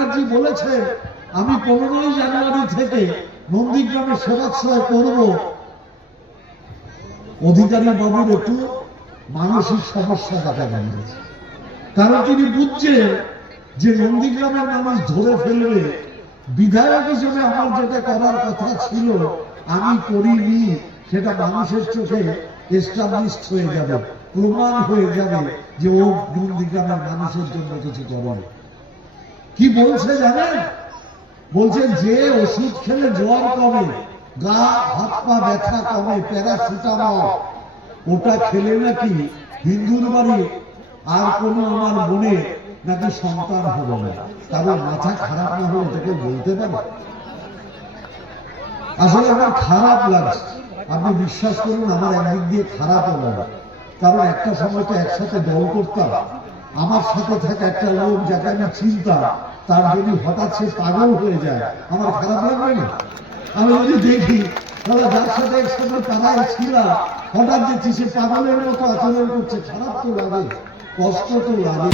ব্যানার্জি বলেছেন আমি 15ই জানুয়ারি থেকে নন্দীগ্রামে সেবাশ্রয় করব। অধিকারী বাবুর একটু মানসিক সমস্যা দেখা গেছে, কারণ তিনি বুঝছেন যে নন্দীগ্রামের মানুষ ধরে ফেলবে, বিধায়ক হিসেবে আমার যেটা করার কথা ছিল আমি করিনি, সেটা মানুষের চোখে এস্টাবলিশড হয়ে যাবে, প্রমাণ হয়ে যাবে যে ও নন্দীগ্রামের মানুষের জন্য কিছু করে। কি বলছে জানেন? বলছেন যে ওষুধ খেলে জ্বর কমে, গা হাত পা ব্যথা কমে, প্যারাসিটামল, ওটা খেলে নাকি হিন্দুর বাড়ি আর কোনো আমার মনে নাকি সন্তান হবে না। কারণ মাথা খারাপ না হলে তাকে বলতে পারে? আসলে আমার খারাপ লাগছে, আপনি বিশ্বাস করুন আমার একদিক দিয়ে খারাপও লাগে। কারণ একটা সময় তো একসাথে দল করতাম, আমার সাথে থাকা একটা লোক যাকে আমি চিনতাম, তার যদি হঠাৎ সে পাগল হয়ে যায় আমার খারাপ লাগবে না? আমি যদি দেখি তাহলে যার সাথে একসাথে পাড়ায় ছিলাম হঠাৎ দেখছি সে পাগলের মতো আচরণ করছে, খারাপ তো লাগে, কষ্ট তো লাগে।